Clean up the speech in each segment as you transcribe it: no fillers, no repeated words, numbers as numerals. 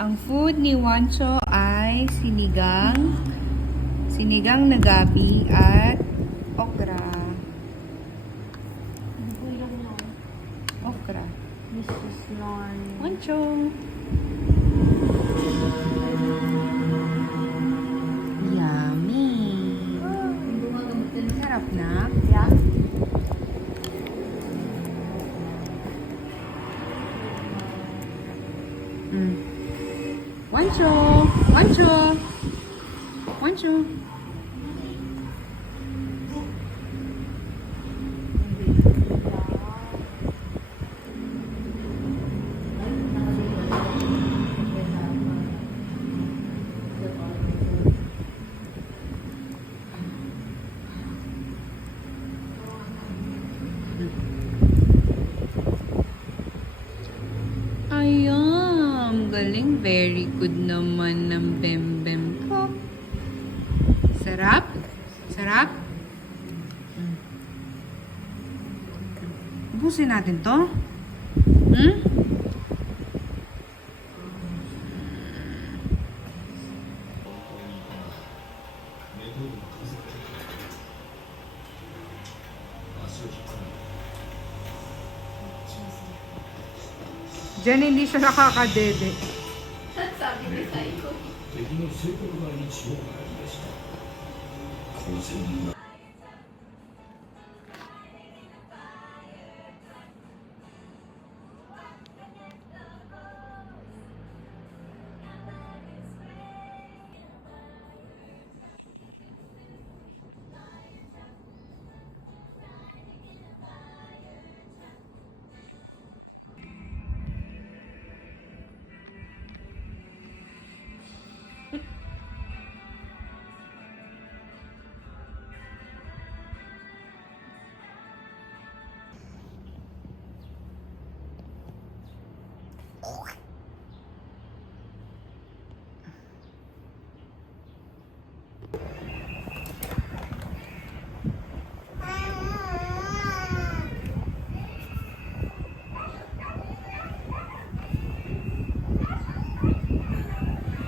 Ang food ni Wancho ay sinigang na gabi at okra. Okra. This is nice. Wancho. Yummy. Sarap na. Yeah. Wancho. Wancho. Wancho. Ayun, galing. Very good naman ng bembem ko. Sarap? Sarap? Ubusin natin to. Hmm? Diyan hindi siya nakakadede. Sabi ni Saiko. 敵の正確な位置を割り出した交戦にな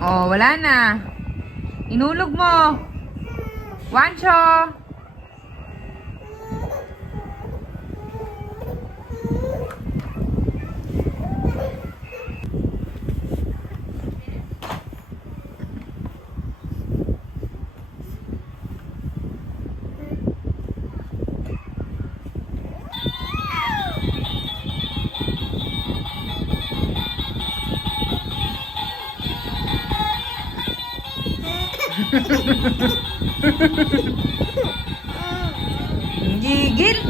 Oh, wala na. Inulog mo. Wancho. Gigil.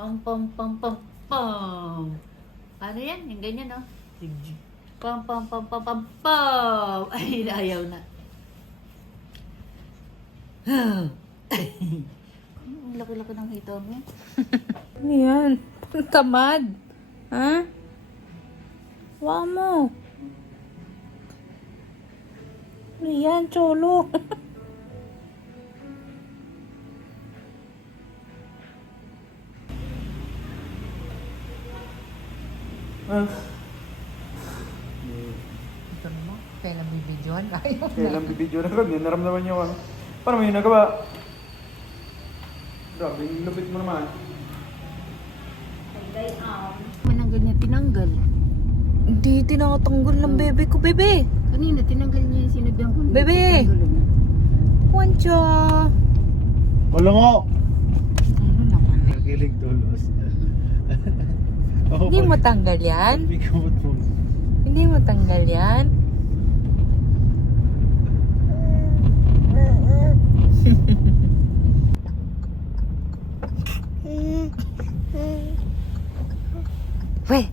Pam pam pam pam pam. Ano yan? Yung ganyan, no? Pam pam pam pam pam pam. Ay, ayaw na. Ang laki-laki ng hito mo. Ano yan? Tamad. Ha? Wala mo. Ano yan, cholo? Ito naman, kailan bibidyohan? Ayaw na. Kailang bibidyo na kami, naramdaman niyo ano. Paano mo yung nagawa? Grabe, yung lupit mo naman. Man ang ganyan tinanggal. Hindi tinatanggal ng bebe ko, bebe. Kanina, tinanggal niya yung sinabihan ko. Bebe! Wancho! Wala nga! Ano naman eh? Nakilig tulos. Hindi mo tanggal yan? Bigamot mo. Hindi mo tanggal yan? Weh!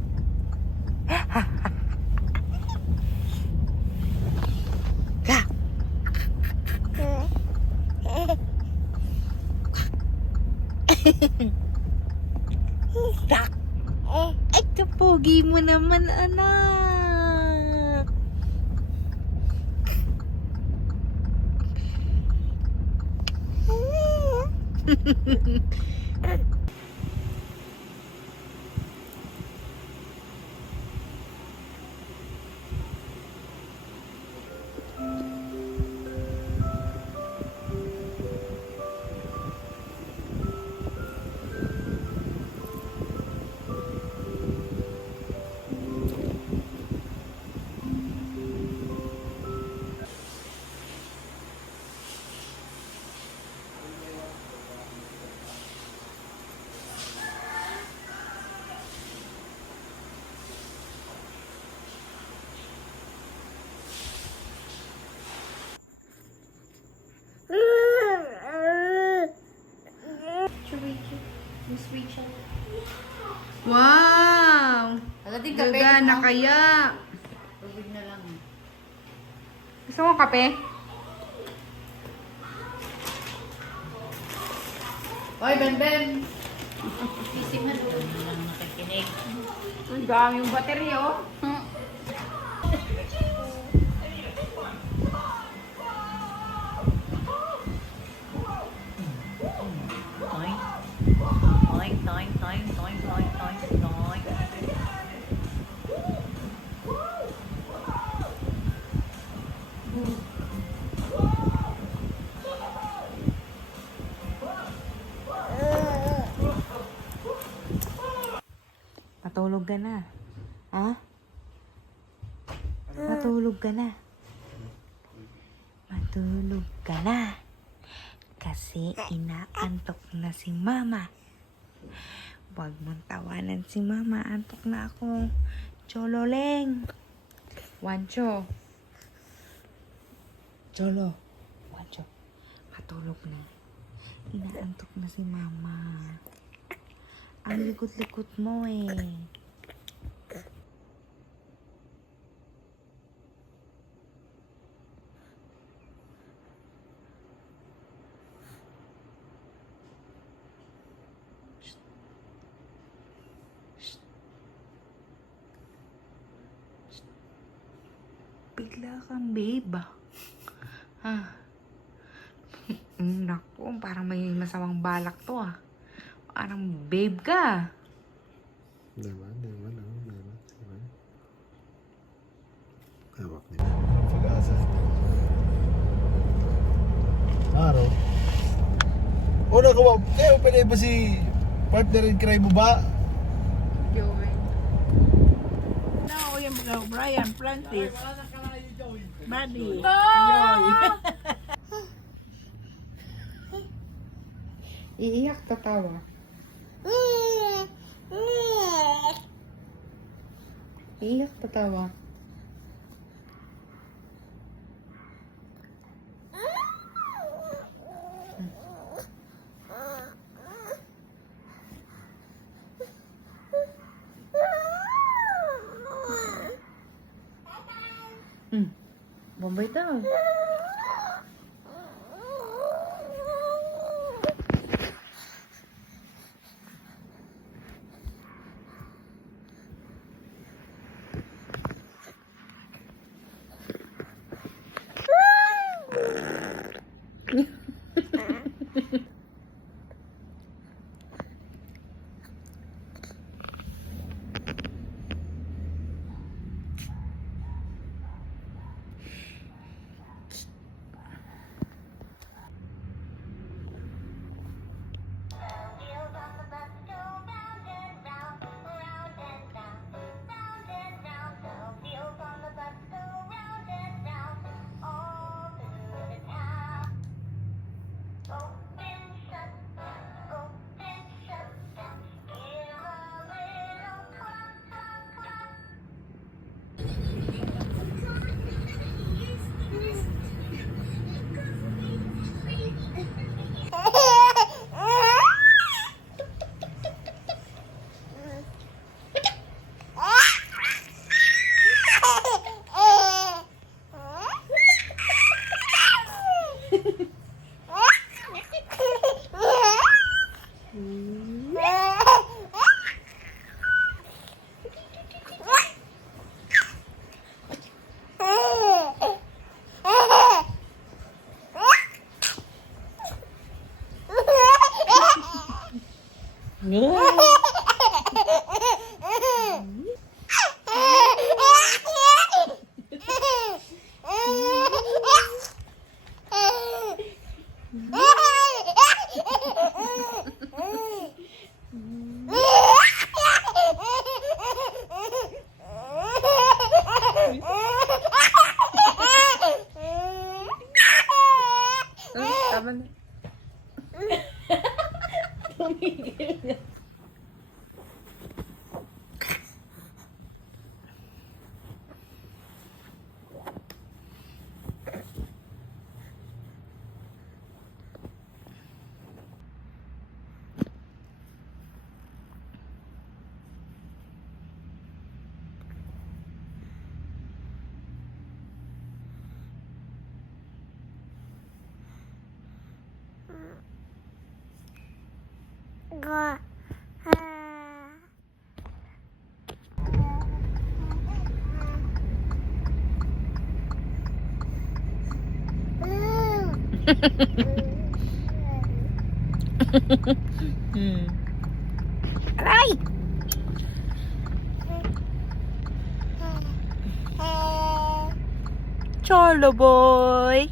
Ka! Tak! Ay, kapogi mo naman, anak! Miss Rachel. Wow! Agating kape. Gaga na kaya. Tubig na lang. Gusto mo kape? Hoy, Ben! Isip na doon. Hindi lang nakikinig. Ang dami yung baterya, oh. Toing. Toing. Matulog ka na. Ha? Matulog ka na. Matulog ka na. Kasi inaantok na si mama. Huwag mong tawanan si mama. Antok na ako. Chololeng. Wancho. Cholo. Wancho. Matulog na. Inaantok na si mama. Ang likot-likot mo eh. Bigla kang babe ah. Ha? Naku, parang may masamang balak to ah. Parang babe ka. Diba? Hawak niya. Pag-asa. Araw. O nakawa, kayo pwede ba si partner in crime mo ba? No, yung mga Brian Francis. Buddy. Iiyak, tatawa. Iiyak, tatawa. Bombay daw. Tama na. Aray! Cholo boy!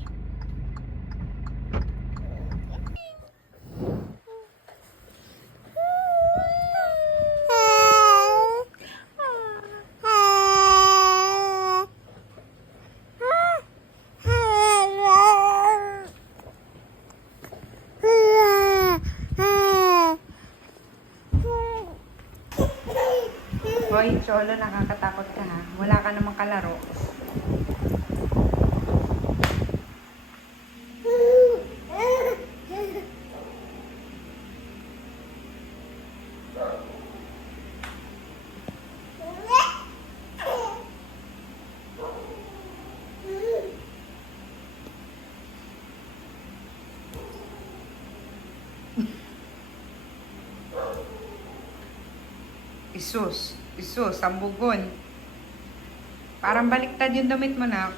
Hoy, Cholo, nakakatakot ka ha. Wala ka namang kalaro. Isus, sambugon. Parang baliktad yung damit mo na.